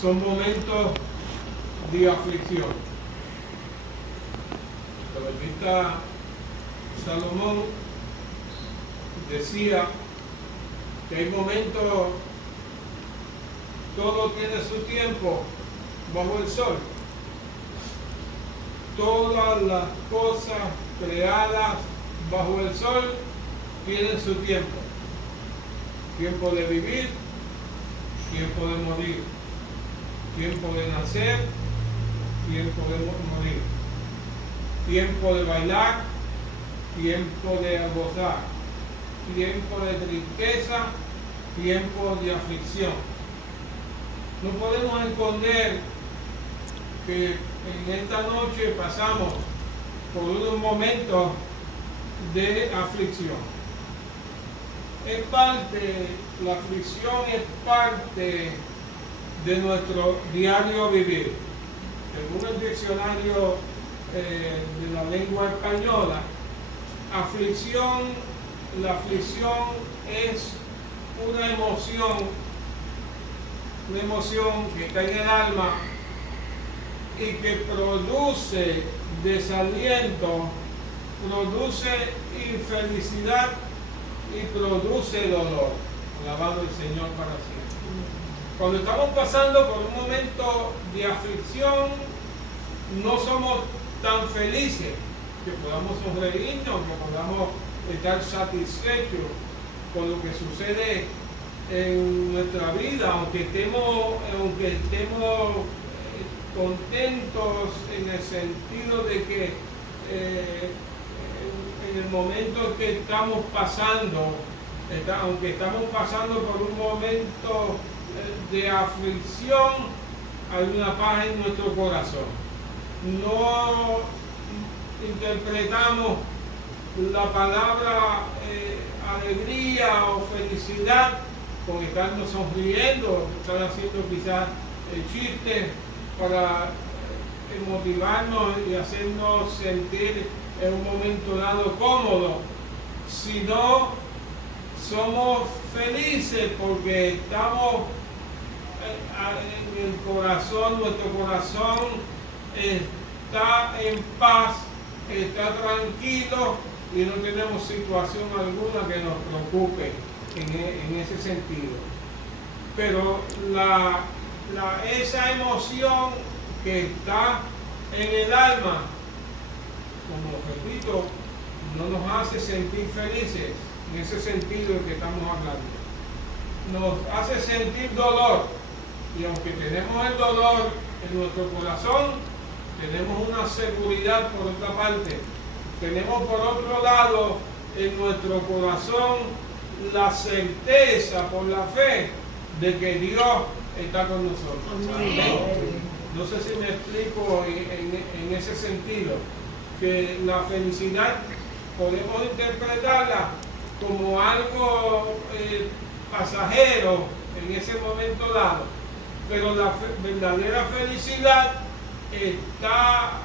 son momentos de aflicción. El profeta Salomón decía que hay momentos, todo tiene su tiempo bajo el sol. Todas las cosas creadas bajo el sol tienen su tiempo. Tiempo de vivir, tiempo de morir, tiempo de nacer, tiempo de morir, tiempo de bailar, tiempo de gozar, tiempo de tristeza, tiempo de aflicción. No podemos esconder que en esta noche pasamos por unos momentos de aflicción. Es parte, la aflicción es parte de nuestro diario vivir. Según el diccionario de la lengua española, la aflicción es una emoción que está en el alma y que produce desaliento, produce infelicidad y produce dolor. Alabado el Señor para siempre. Cuando estamos pasando por un momento de aflicción, no somos tan felices que podamos sonreírnos, que podamos estar satisfechos con lo que sucede en nuestra vida, aunque estemos contentos en el sentido de que en el momento en que estamos pasando, aunque estamos pasando por un momento de aflicción, hay una paz en nuestro corazón. No interpretamos la palabra alegría o felicidad con estarnos sonriendo, estar haciendo quizás chistes para motivarnos y hacernos sentir en un momento dado cómodo, sino somos felices porque estamos en el corazón, nuestro corazón está en paz, está tranquilo y no tenemos situación alguna que nos preocupe en ese sentido. Pero esa emoción que está en el alma, como repito, no nos hace sentir felices en ese sentido de que estamos hablando. Nos hace sentir dolor, y aunque tenemos el dolor en nuestro corazón, tenemos una seguridad por otra parte. Tenemos por otro lado en nuestro corazón la certeza por la fe de que Dios está con nosotros. Amén. No sé si me explico en ese sentido, que la felicidad podemos interpretarla como algo pasajero en ese momento dado, pero la verdadera felicidad está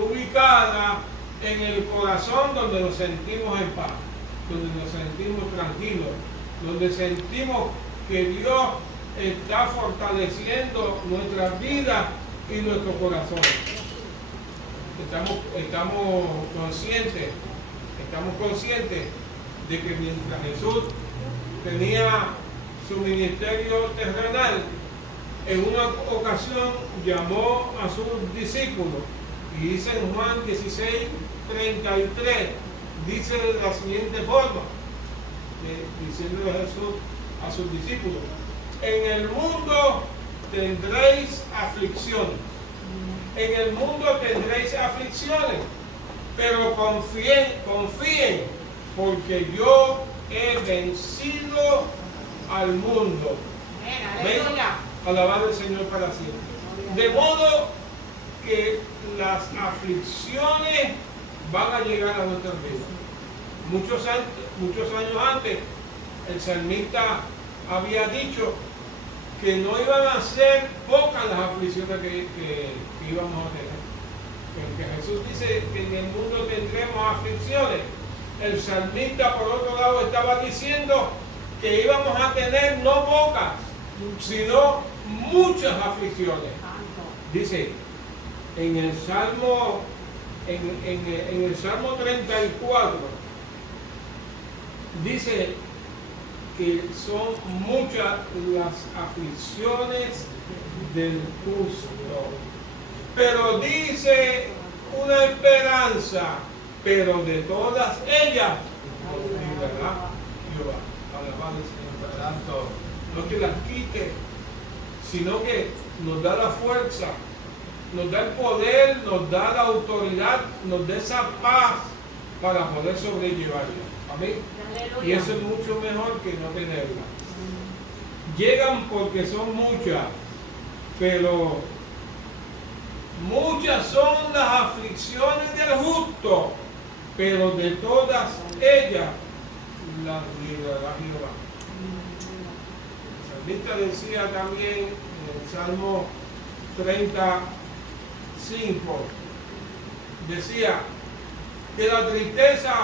ubicada en el corazón, donde nos sentimos en paz, donde nos sentimos tranquilos, donde sentimos que Dios está fortaleciendo nuestras vidas y nuestro corazón. Estamos conscientes de que mientras Jesús tenía su ministerio terrenal, en una ocasión llamó a sus discípulos, y dice en Juan 16:33, dice de la siguiente forma, diciendo Jesús a sus discípulos: en el mundo tendréis aflicciones. En el mundo tendréis aflicciones, pero confíen, porque yo he vencido al mundo. ¿Ven? Alabado el Señor para siempre. De modo que las aflicciones van a llegar a nuestras vidas. Muchos años antes, el salmista había dicho que no iban a ser pocas las aflicciones que íbamos a tener. Porque Jesús dice que en el mundo tendremos aflicciones. El salmista, por otro lado, estaba diciendo que íbamos a tener no pocas, sino muchas aflicciones. Dice, en el Salmo, en el Salmo 34, dice que son muchas las aflicciones del justo. Pero dice una esperanza, pero de todas ellas nos librará Jehová. Alabado el Señor Santo. No que las quite, sino que nos da la fuerza, nos da el poder, nos da la autoridad, nos da esa paz para poder sobrellevarla. Amén. Y eso es mucho mejor que no tenerla. Llegan porque son muchas, pero muchas son las aflicciones del justo, pero de todas ellas las librará Jehová. El salmista decía también en el Salmo 35, decía que la tristeza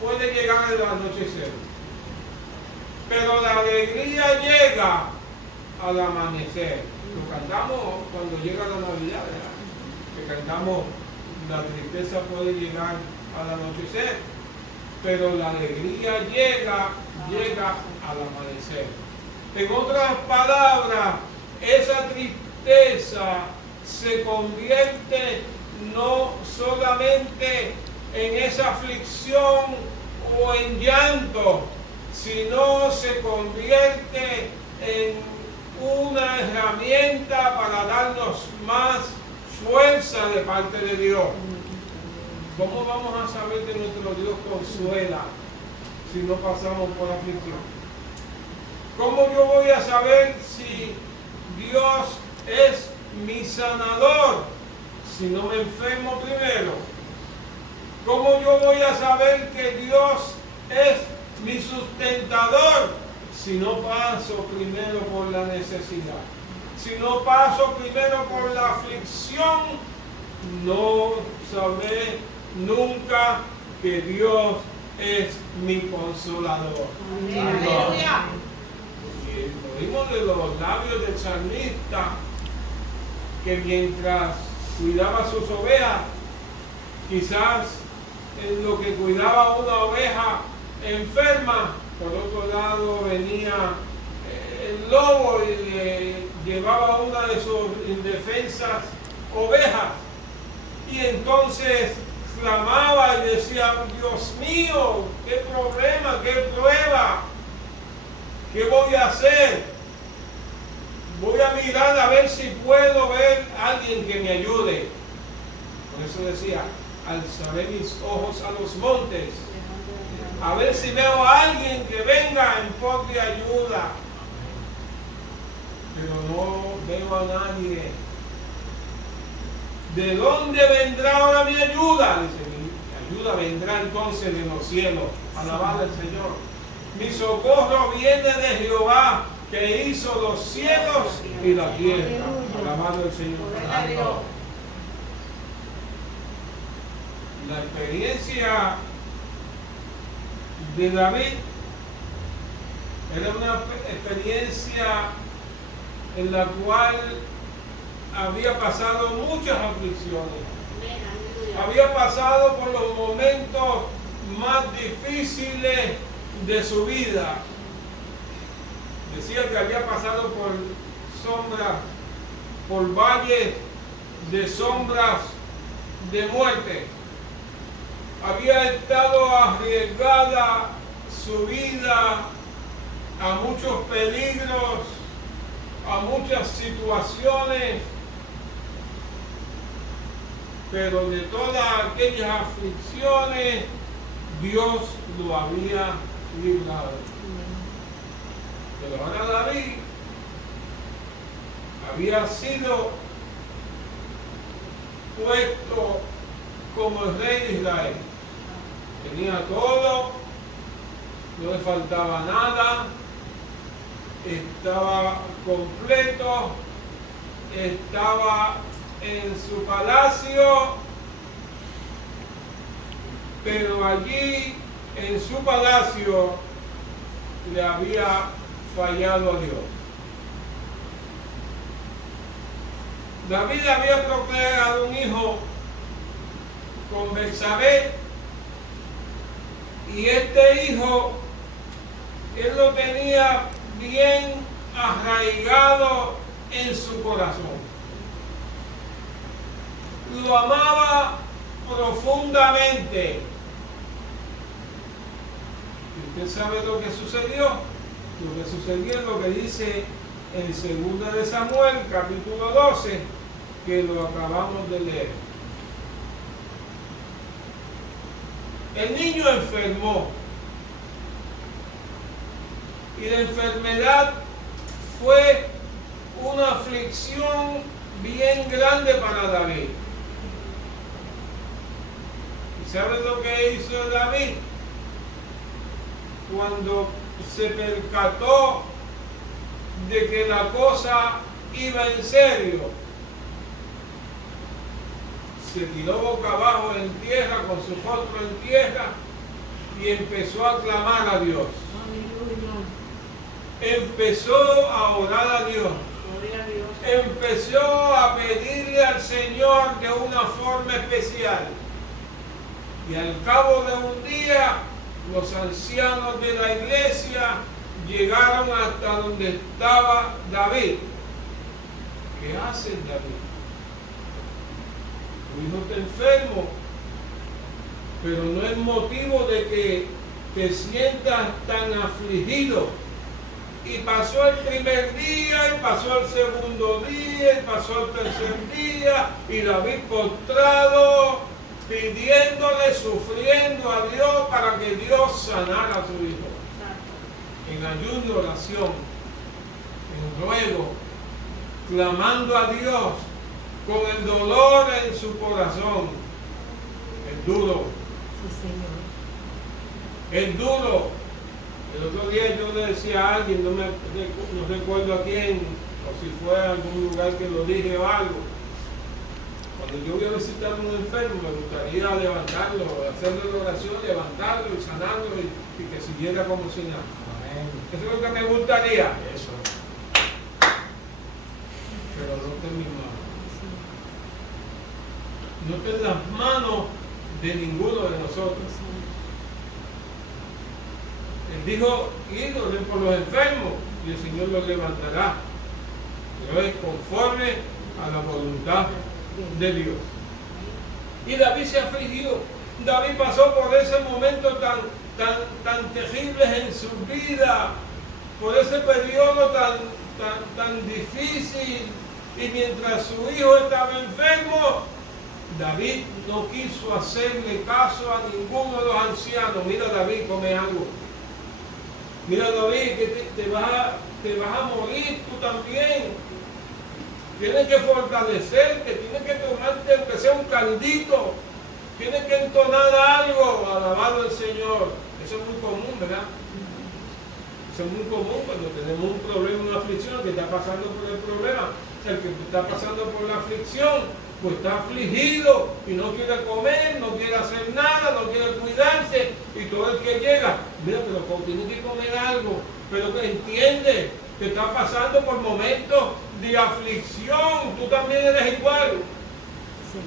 puede llegar al anochecer, pero la alegría llega al amanecer. Lo cantamos cuando llega la Navidad, ¿verdad? Que cantamos, la tristeza puede llegar al anochecer, pero la alegría llega al amanecer. En otras palabras, esa tristeza se convierte no solamente en esa aflicción o en llanto, sino se convierte en una herramienta para darnos más fuerza de parte de Dios. ¿Cómo vamos a saber que nuestro Dios consuela si no pasamos por aflicción? ¿Cómo yo voy a saber si Dios es mi sanador si no me enfermo primero? ¿Cómo yo voy a saber que Dios es mi sustentador si no paso primero por la necesidad? Si no paso primero por la aflicción, no sabré nunca que Dios es mi consolador. Aleluya. Y oímos de los labios del salmista que mientras cuidaba sus ovejas, quizás en lo que cuidaba una oveja enferma, por otro lado venía el lobo y le llevaba una de sus indefensas ovejas, y entonces clamaba y decía: Dios mío, qué problema, qué prueba, ¿qué voy a hacer? Voy a mirar a ver si puedo ver a alguien que me ayude. Por eso decía: alzaré mis ojos a los montes, a ver si veo a alguien que venga en pos de ayuda. Pero no veo a nadie. ¿De dónde vendrá ahora mi ayuda? Dice: mi ayuda vendrá entonces de los cielos. Alabado al Señor. Mi socorro viene de Jehová, que hizo los cielos y la tierra. Alabado al Señor. La experiencia de David era una experiencia en la cual había pasado muchas aflicciones. Había pasado por los momentos más difíciles de su vida. Decía que había pasado por sombras, por valles de sombras de muerte. Había estado arriesgada su vida a muchos peligros, a muchas situaciones, pero de todas aquellas aflicciones Dios lo había librado. Pero ahora David había sido puesto como el rey de Israel. Tenía todo, no le faltaba nada, estaba completo, estaba en su palacio, pero allí en su palacio le había fallado a Dios. David había procreado un hijo con Betsabé, y este hijo él lo tenía bien arraigado en su corazón. Lo amaba profundamente. ¿Y usted sabe lo que sucedió? Lo que sucedió es lo que dice en 2 de Samuel, capítulo 12, que lo acabamos de leer. El niño enfermó, y la enfermedad fue una aflicción bien grande para David. ¿Y sabes lo que hizo David? Cuando se percató de que la cosa iba en serio, se tiró boca abajo en tierra, con su rostro en tierra, y empezó a clamar a Dios. Empezó a orar a Dios. Empezó a pedirle al Señor de una forma especial. Y al cabo de un día, los ancianos de la iglesia llegaron hasta donde estaba David. ¿Qué hace David? Tu hijo está enfermo, pero no es motivo de que te sientas tan afligido. Y pasó el primer día, y pasó el segundo día, y pasó el tercer día, y David postrado, pidiéndole, sufriendo a Dios para que Dios sanara a su hijo. En ayuno y oración, en ruego, clamando a Dios con el dolor en su corazón. Es duro. Es duro. El otro día yo le decía a alguien, no recuerdo a quién, o si fue a algún lugar que lo dije o algo. Cuando yo voy a visitar a un enfermo, me gustaría levantarlo, hacerle la oración, levantarlo y sanarlo y que siguiera como si nada. Eso es lo que me gustaría. Eso. Pero no está en mis manos. No está en las manos de ninguno de nosotros. Él dijo, id, oren por los enfermos, y el Señor los levantará. Pero es conforme a la voluntad de Dios. Y David se afligió. David pasó por ese momento tan terribles en su vida, por ese periodo tan difícil, y mientras su hijo estaba enfermo, David no quiso hacerle caso a ninguno de los ancianos. Mira, David, come algo. Mira, David, que te vas a morir tú también. Tienes que fortalecerte, tienes que tomarte aunque sea un caldito, tienes que entonar algo, alabado al Señor. Eso es muy común, ¿verdad? Eso es muy común cuando tenemos un problema, una aflicción, que está pasando por el problema. El que está pasando por la aflicción, pues está afligido y no quiere comer, no quiere hacer nada, no quiere cuidarse, y todo el que llega, mira, pero tiene que comer algo, pero que entiende que está pasando por momentos de aflicción. Tú también eres igual. Sí.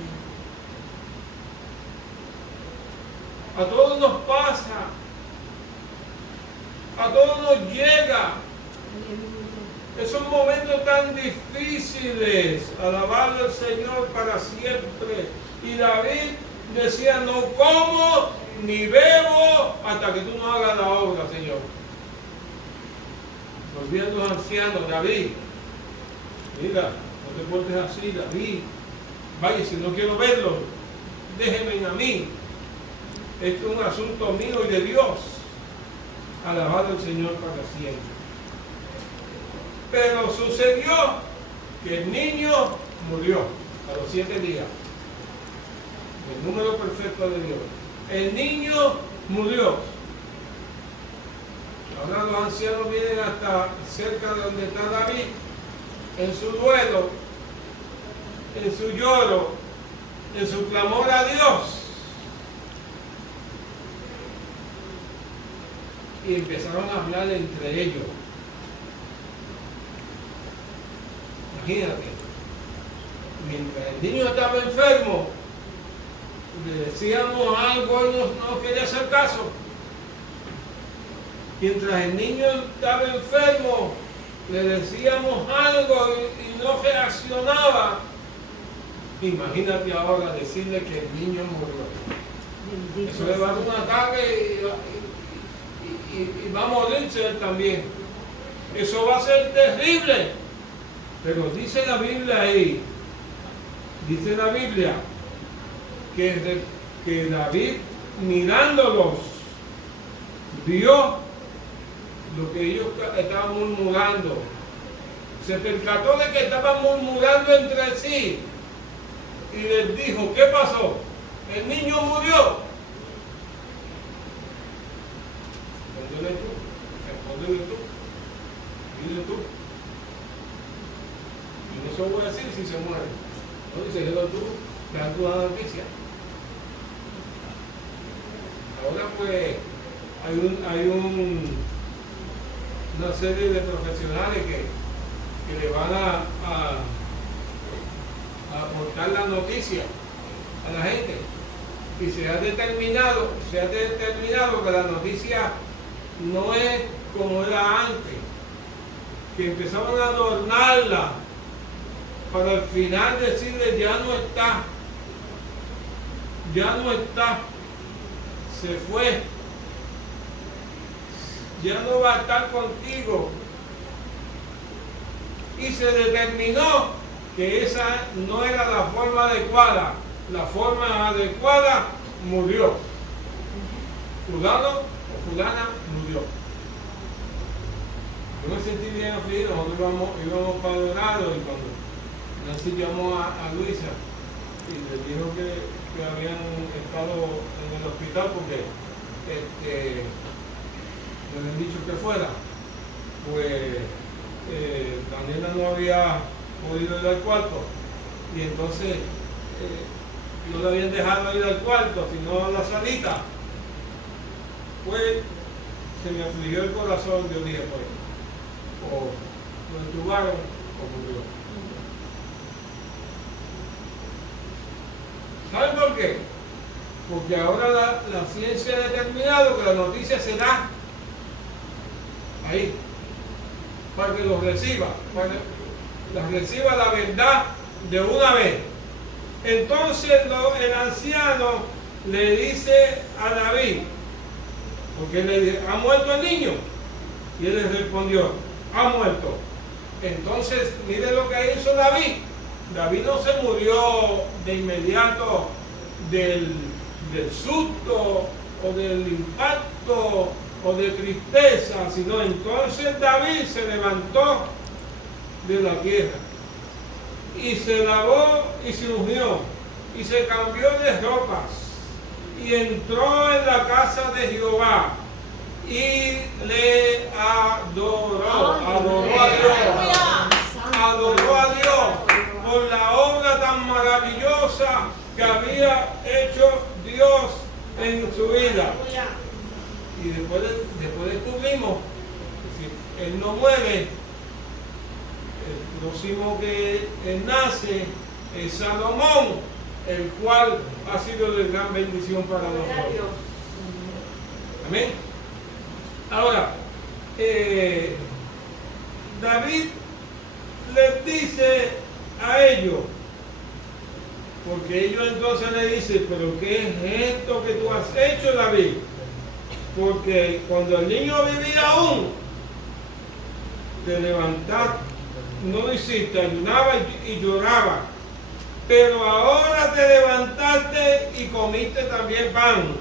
A todos nos pasa, a todos nos llega. Esos momentos tan difíciles, alabado al Señor para siempre. Y David decía, no como ni bebo hasta que tú no hagas la obra, Señor. Volviendo a los ancianos, David, mira, no te portes así, David. Vaya, si no quiero verlo, déjenme a mí. Esto es un asunto mío y de Dios. Alabado al Señor para siempre. Pero sucedió que el niño murió a los 7 días. El número perfecto de Dios. El niño murió. Ahora los ancianos vienen hasta cerca de donde está David, en su duelo, en su lloro, en su clamor a Dios. Y empezaron a hablar entre ellos. Imagínate. mientras el niño estaba enfermo, le decíamos algo y no quería hacer caso. Mientras el niño estaba enfermo, le decíamos algo y no reaccionaba. Imagínate ahora decirle que el niño murió. Eso le va a dar un ataque y va a morirse él también. Eso va a ser terrible. Pero dice la Biblia ahí, dice la Biblia, que David mirándolos vio lo que ellos estaban murmurando. Se percató de que estaban murmurando entre sí y les dijo, ¿qué pasó? El niño murió. Respóndele tú. Dile tú. Y no se voy a decir si se muere. No dice, tú, da tu noticia. Ahora pues hay una serie de profesionales que le van a aportar la noticia a la gente. Y se ha determinado que la noticia no es como era antes, que empezaban a adornarla para al final decirle ya no está, se fue, ya no va a estar contigo. Y se determinó que esa no era la forma adecuada. La forma adecuada murió. Fulano o fulana murió. Yo me sentí bien afligido. Nosotros íbamos para Dorado y cuando Nancy llamó a Luisa y le dijo que habían estado en el hospital porque le habían dicho que fuera, pues Daniela no había podido ir al cuarto y entonces no le habían dejado ir al cuarto sino a la salita. Pues se me afligió el corazón. Yo dije, pues o lo entubaron o murió. ¿Saben por qué? Porque ahora la ciencia ha determinado que la noticia se da ahí para que los reciba, para que las reciba la verdad de una vez. Entonces el anciano le dice a David, porque le dice, ¿ha muerto el niño? Y él le respondió, ha muerto. Entonces mire lo que hizo David. David no se murió de inmediato del susto o del impacto o de tristeza, sino entonces David se levantó de la tierra y se lavó y se ungió y se cambió de ropas y entró en la casa de Jehová y le adoró a Dios por la obra tan maravillosa que había hecho Dios en su vida. Y después descubrimos que si él no muere, el próximo que nace es Salomón, el cual ha sido de gran bendición para nosotros. Amén. Ahora, David les dice a ellos, porque ellos entonces le dicen, pero ¿qué es esto que tú has hecho, David? Porque cuando el niño vivía aún, te levantaste, no lo hiciste, ayunaba y lloraba, pero ahora te levantaste y comiste también pan.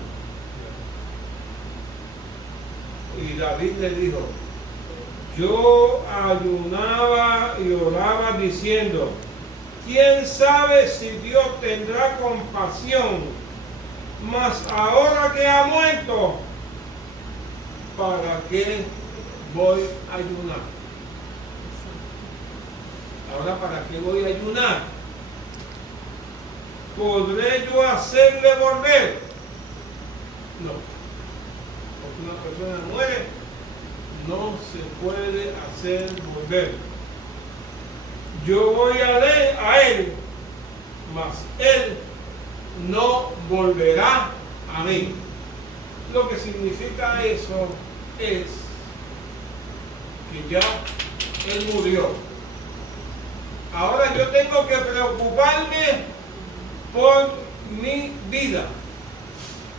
Y David le dijo, yo ayunaba y oraba diciendo, ¿quién sabe si Dios tendrá compasión? Mas ahora que ha muerto, ¿para qué voy a ayunar? Ahora, ¿para qué voy a ayunar? ¿Podré yo hacerle volver? No. Porque una persona muere, no se puede hacer volver. Yo voy a él mas Él no volverá a mí. Lo que significa eso es que ya Él murió. Ahora yo tengo que preocuparme por mi vida.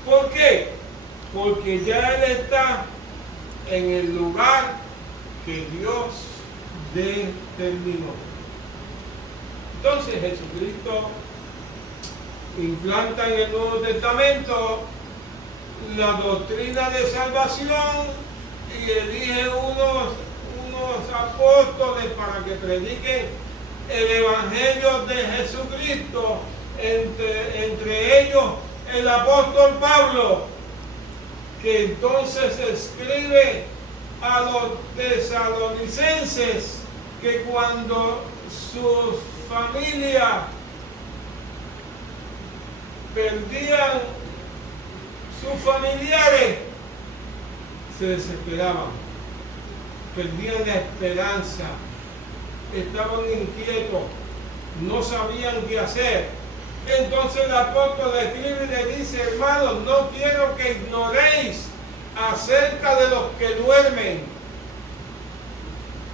¿Por qué? Porque ya Él está en el lugar que Dios determinó. Entonces Jesucristo implanta en el Nuevo Testamento la doctrina de salvación y elige unos apóstoles para que prediquen el Evangelio de Jesucristo, entre ellos el apóstol Pablo, que entonces escribe a los tesalonicenses que cuando sus familias perdían sus familiares, se desesperaban, perdían la esperanza, estaban inquietos, no sabían qué hacer. Entonces el apóstol le escribe y le dice: hermanos, no quiero que ignoréis acerca de los que duermen,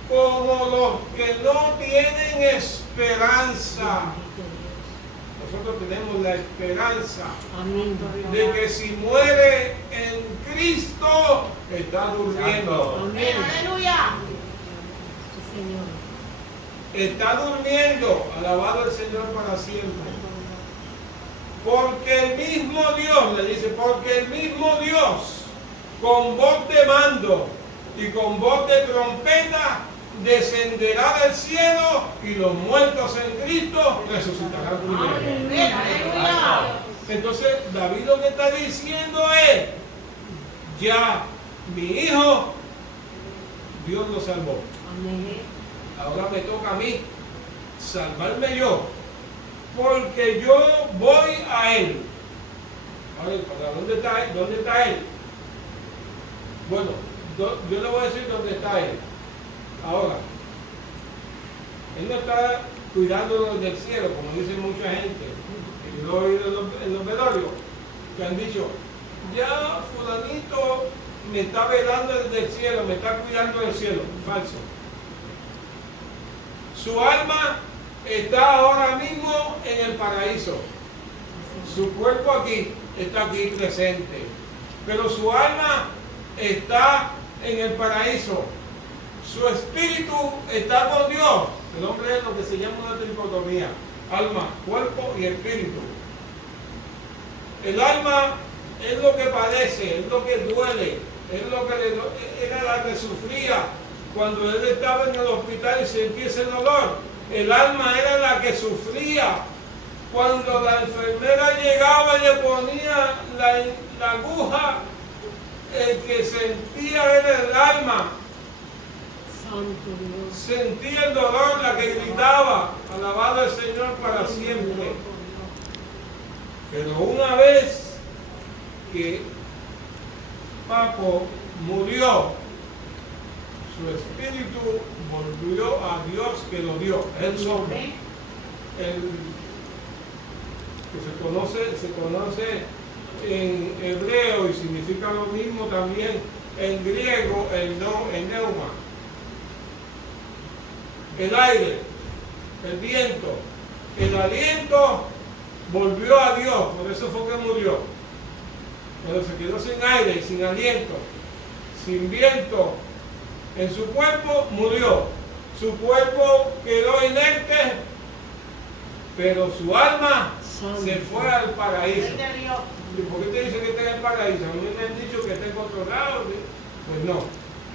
como los que no tienen esperanza. Nosotros tenemos la esperanza de que si muere en Cristo, está durmiendo. Aleluya. Está durmiendo. Alabado el Señor para siempre. Porque el mismo Dios, le dice, porque el mismo Dios, con voz de mando y con voz de trompeta, descenderá del cielo y los muertos en Cristo resucitarán primero. Entonces David lo que está diciendo es: ya mi hijo, Dios lo salvó. Ahora me toca a mí salvarme yo, porque yo voy a Él. Ahora, ¿dónde está Él? ¿Dónde está Él? Bueno, yo le voy a decir dónde está Él. Ahora, Él no está cuidándonos del cielo, como dice mucha gente. Y lo he oído en los velorios, que han dicho: ya fulanito me está velando desde el cielo, me está cuidando del cielo. Falso. Su alma está ahora mismo en el paraíso. Su cuerpo aquí está aquí presente. Pero su alma está en el paraíso. Su espíritu está con Dios. El hombre es lo que se llama una tricotomía: alma, cuerpo y espíritu. El alma es lo que padece, es lo que duele, es lo que era la que sufría cuando él estaba en el hospital y sentía ese dolor. El alma era la que sufría cuando la enfermera llegaba y le ponía la aguja. El que sentía era el alma. Sentía el dolor, la que gritaba: alabado el Señor para siempre. Pero una vez que Paco murió, su espíritu volvió a Dios que lo dio. Él solo. El que se conoce en hebreo y significa lo mismo también en griego, el neuma. El aire, el viento, el aliento volvió a Dios, por eso fue que murió. Pero se quedó sin aire y sin aliento, sin viento en su cuerpo, murió. Su cuerpo quedó inerte, pero su alma se fue al paraíso. ¿Y por qué te dice que está en el paraíso? A mí me han dicho que está en otro lado. Pues no.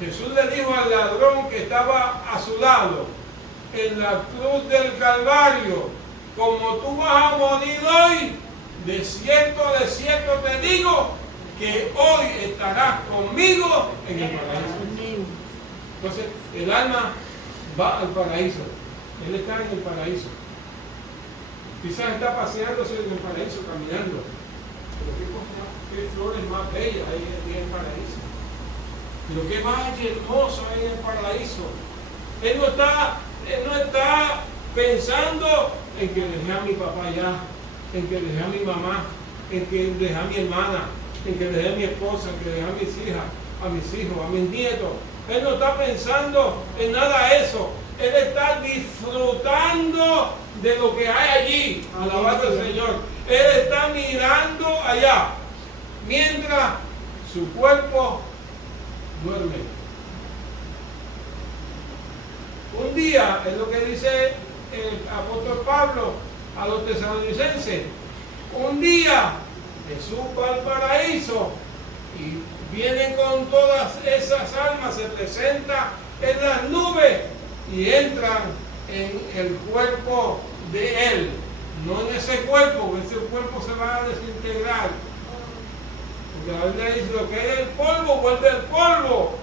Jesús le dijo al ladrón que estaba a su lado en la cruz del Calvario: como tú vas a morir hoy, de cierto te digo que hoy estarás conmigo en el paraíso. Entonces el alma va al paraíso. Él está en el paraíso. Quizás está paseándose en el paraíso, caminando. Pero qué flores más bellas hay en el paraíso. Pero qué valle hermoso hay en el paraíso. Él no está pensando en que dejé a mi papá allá, en que dejé a mi mamá, en que dejé a mi hermana, en que dejé a mi esposa, en que dejé a mis hijas, a mis hijos, a mis nietos. Él no está pensando en nada de eso. Él está disfrutando de lo que hay allí, alabado al Señor. Él está mirando allá, mientras su cuerpo duerme. Un día, es lo que dice el apóstol Pablo a los tesalonicenses, un día Jesús va al paraíso y viene con todas esas almas, se presenta en las nubes y entran en el cuerpo de Él, no en ese cuerpo, porque ese cuerpo se va a desintegrar. Porque la Biblia dice, lo que es el polvo vuelve al polvo,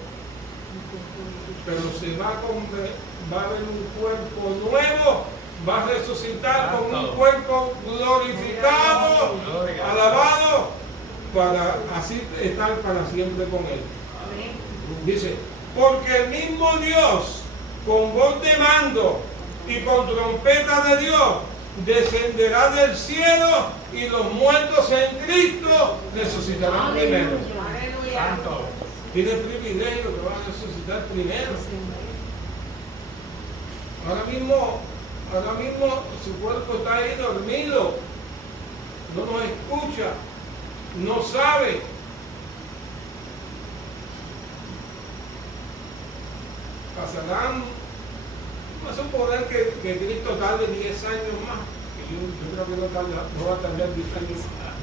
pero se va a haber un cuerpo nuevo, va a resucitar con un cuerpo glorificado, alabado, para así estar para siempre con Él. Dice, porque el mismo Dios, con voz de mando y con trompeta de Dios, descenderá del cielo y los muertos en Cristo resucitarán primero. Tiene privilegio que van a resucitar primero. Ahora mismo su cuerpo está ahí dormido, no nos escucha, no sabe. Pasarán, vamos a suponer que Cristo tarde 10 años más, que yo creo que no va a tardar 10 años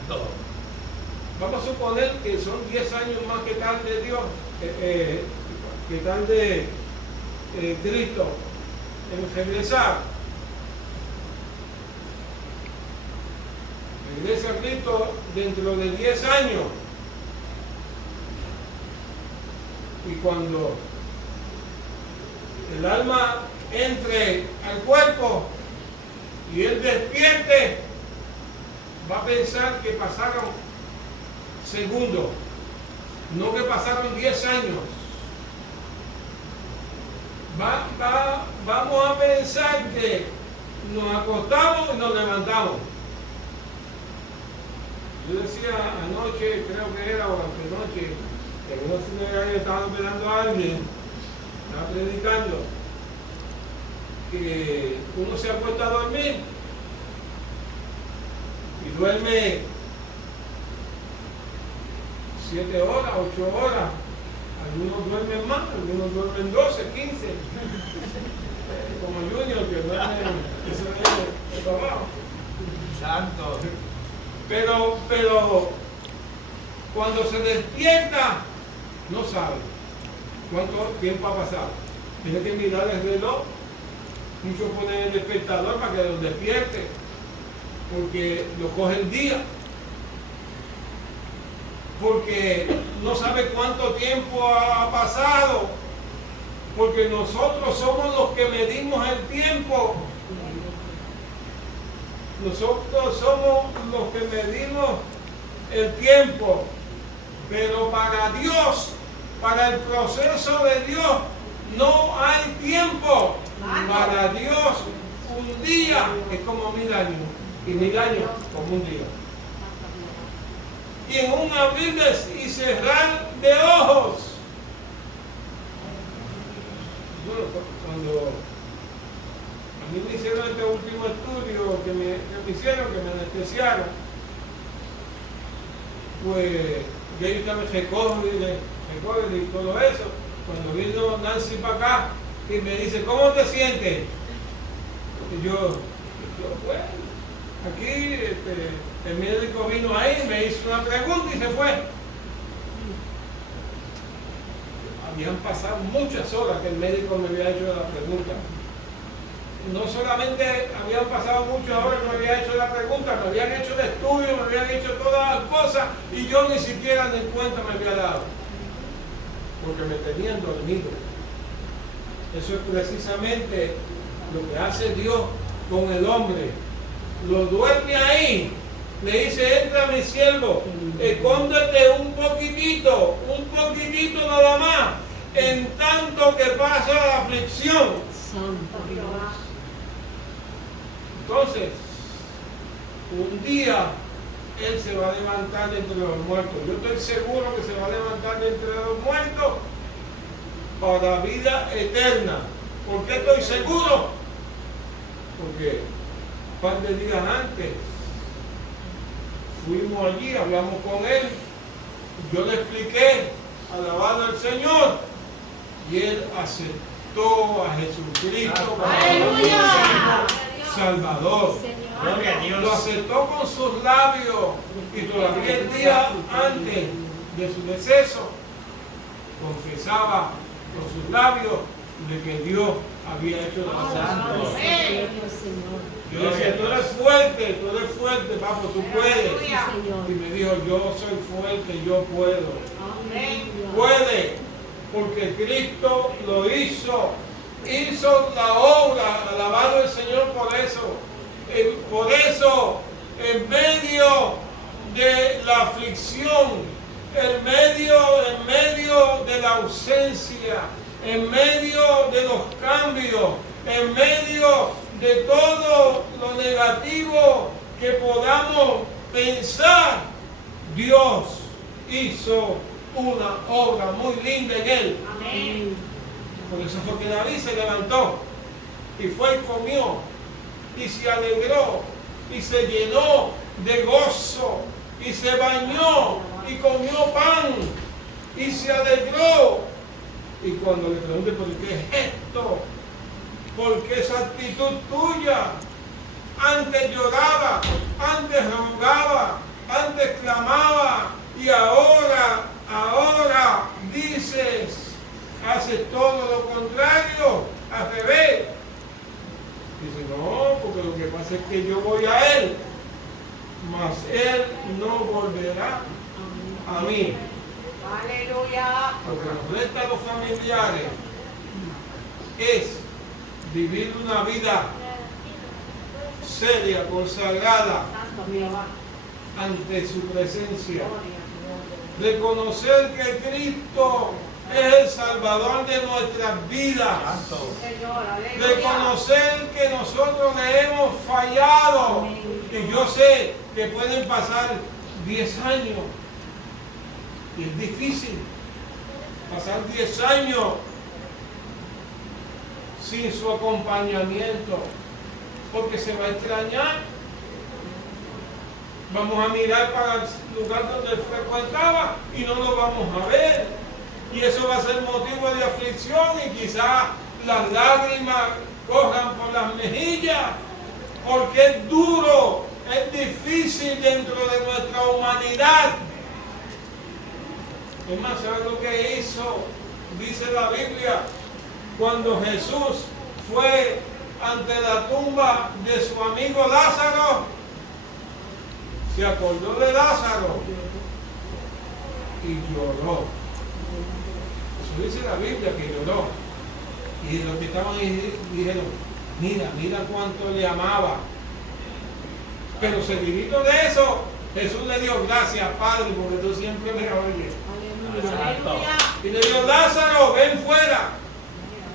más. Vamos a suponer que son 10 años más que tarde Dios, que tarde Cristo en regresar. Regresa Cristo dentro de 10 años. Y cuando el alma entre al cuerpo y él despierte, va a pensar que pasaron segundos, no que pasaron 10 años. Vamos a pensar que nos acostamos y nos levantamos. Yo decía anoche, creo que era, o antenoche, que en una sinagoga estaba esperando a alguien, estaba predicando, que uno se acuesta a dormir y duerme 7 horas, 8 horas. Algunos duermen más, algunos duermen 12, 15. Como Junior, que duerme eso es trabajo. Santo. Pero cuando se despierta, no sabe cuánto tiempo ha pasado. Tiene que mirar el reloj. Muchos ponen el despertador para que los despierte, porque lo coge el día. Porque no sabe cuánto tiempo ha pasado, porque nosotros somos los que medimos el tiempo. Nosotros somos los que medimos el tiempo, pero para Dios, para el proceso de Dios, no hay tiempo. Para Dios, un día es como 1000 años, y 1000 años como un día. Y en un abrir y cerrar de ojos. Bueno, cuando a mí me hicieron este último estudio que me hicieron, que me anestesiaron, pues yo estaba en recovery y todo eso. Cuando vino Nancy para acá y me dice, ¿cómo te sientes? Y yo bueno, aquí el médico vino ahí, me hizo una pregunta y se fue. Habían pasado muchas horas que el médico me había hecho la pregunta. No solamente habían pasado muchas horas que me había hecho la pregunta, me habían hecho el estudio, me habían hecho todas las cosas y yo ni siquiera ni cuenta me había dado. Porque me tenían dormido. Eso es precisamente lo que hace Dios con el hombre. Lo duerme ahí. Le dice, entra mi siervo, escóndete un poquitito nada más, en tanto que pasa la aflicción. Entonces, un día Él se va a levantar de entre los muertos. Yo estoy seguro que se va a levantar de entre los muertos para vida eterna. ¿Por qué estoy seguro? Porque un par de días antes fuimos allí, hablamos con Él, yo le expliqué, alabado al Señor, y Él aceptó a Jesucristo como Salvador. Gloria a Dios. Lo aceptó con sus labios, y todavía el día antes de su deceso confesaba con sus labios de que Dios había hecho la Santo. Yo decía, tú eres fuerte, papo, tú puedes. Y me dijo, yo soy fuerte, yo puedo. Puede, porque Cristo lo hizo la obra, alabado el Señor por eso. Por eso, en medio de la aflicción, en medio de la ausencia, en medio de los cambios, en medio de todo lo negativo que podamos pensar, Dios hizo una obra muy linda en él. Amén. Por eso fue que David se levantó y fue y comió y se alegró y se llenó de gozo y se bañó y comió pan y se alegró. Y cuando le pregunté por qué es esto, por qué esa actitud tuya, antes lloraba, antes rogaba, antes clamaba y ahora dices, haces todo lo contrario, al revés. Dice, no, porque lo que pasa es que yo voy a Él, mas Él no volverá a mí. Aleluya. Lo que nos resta a los familiares es vivir una vida seria, consagrada ante su presencia. Reconocer que Cristo es el Salvador de nuestras vidas. Reconocer que nosotros le hemos fallado. Y yo sé que pueden pasar 10 años. Y es difícil pasar 10 años sin su acompañamiento, porque se va a extrañar. Vamos a mirar para el lugar donde él frecuentaba y no lo vamos a ver. Y eso va a ser motivo de aflicción y quizás las lágrimas corran por las mejillas, porque es duro, es difícil dentro de nuestra humanidad. Es más, ¿sabes lo que hizo? Dice la Biblia, cuando Jesús fue ante la tumba de su amigo Lázaro, se acordó de Lázaro y lloró. Eso dice la Biblia, que lloró. Y los que estaban ahí dijeron, mira cuánto le amaba. Pero seguidito de eso, Jesús le dio gracias, Padre, porque tú siempre me oyes. Aleluya. Y le dijo, Lázaro, ven fuera.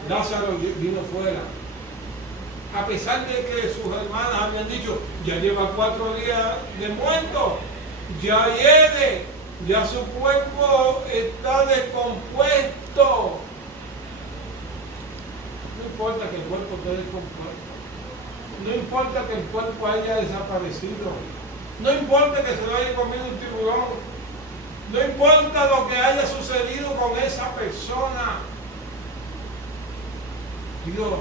Lázaro vino fuera. A pesar de que sus hermanas habían dicho, ya lleva 4 días de muerto, ya hiede, ya su cuerpo está descompuesto. No importa que el cuerpo esté descompuesto. No importa que el cuerpo haya desaparecido. No importa que se lo haya comido un tiburón. No importa lo que haya sucedido con esa persona. Dios,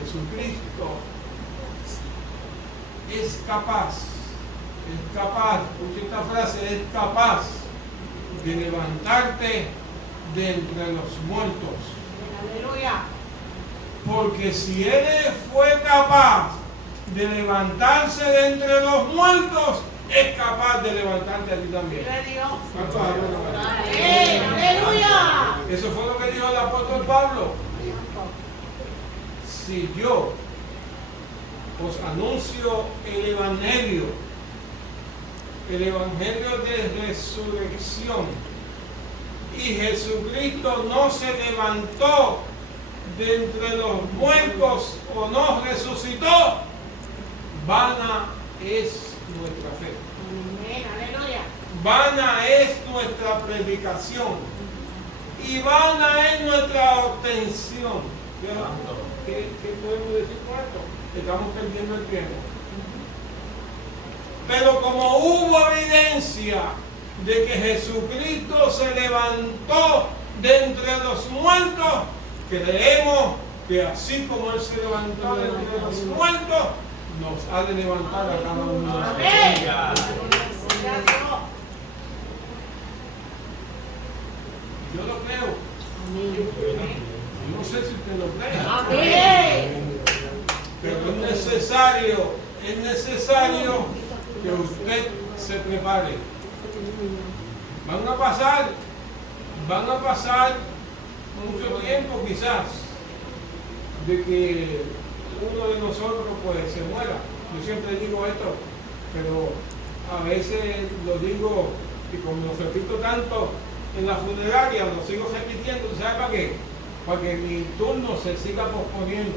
Jesucristo, es capaz, escucha esta frase, es capaz de levantarte de entre los muertos. Aleluya. Porque si Él fue capaz de levantarse de entre los muertos, es capaz de levantarte a ti también. ¿Cuántos hablan? Aleluya. Eso fue lo que dijo el apóstol Pablo. Si yo os anuncio el Evangelio de resurrección, y Jesucristo no se levantó de entre los muertos o no resucitó, vana es nuestra fe. Amén. Aleluya. Vana es nuestra predicación. Y vana es nuestra obtención. ¿Qué podemos decir con esto? Estamos perdiendo el tiempo. Pero como hubo evidencia de que Jesucristo se levantó de entre los muertos, creemos que así como Él se levantó de entre los muertos, nos ha de levantar a cada uno de nosotros. Amén. Gloria a Dios. Yo lo creo. Amén. Yo no sé si usted lo cree. Amén. Pero es necesario que usted se prepare. Van a pasar mucho tiempo quizás de que uno de nosotros pues se muera. Yo siempre digo esto, pero a veces lo digo y como lo repito tanto en la funeraria, lo sigo repitiendo. ¿Sabes para qué? Para que mi turno se siga posponiendo.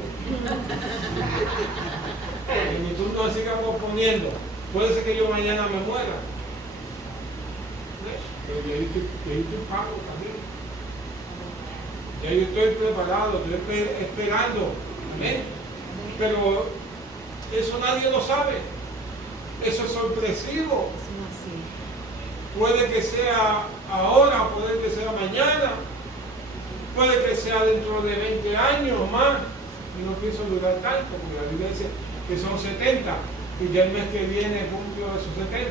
Que mi turno se siga posponiendo. Puede ser que yo mañana me muera. Pero ya yo estoy pago también. Ya yo estoy preparado, estoy esperando. Amén. Pero eso nadie lo sabe. Eso es sorpresivo. Puede que sea ahora, puede que sea mañana, puede que sea dentro de 20 años más. Y no pienso durar tanto, porque la Biblia dice que son 70, y ya el mes que viene cumplió esos 70.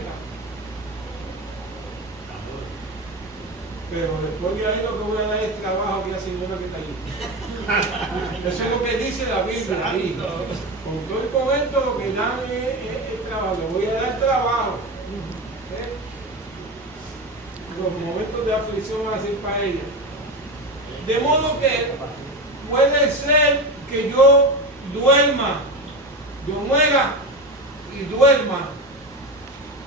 Pero después de ahí lo que voy a dar es trabajo a la señora que está allí. Eso es lo que dice la Biblia ahí. Con todo el momento lo que dan es trabajo. Le voy a dar trabajo. ¿Eh? Los momentos de aflicción van a ser para ella. De modo que puede ser que yo duerma, yo muera y duerma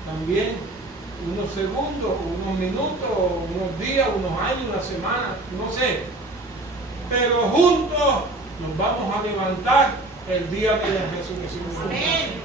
también unos segundos, unos minutos, unos días, unos años, una semana, no sé. Pero juntos nos vamos a levantar el día de la resurrección. Amén.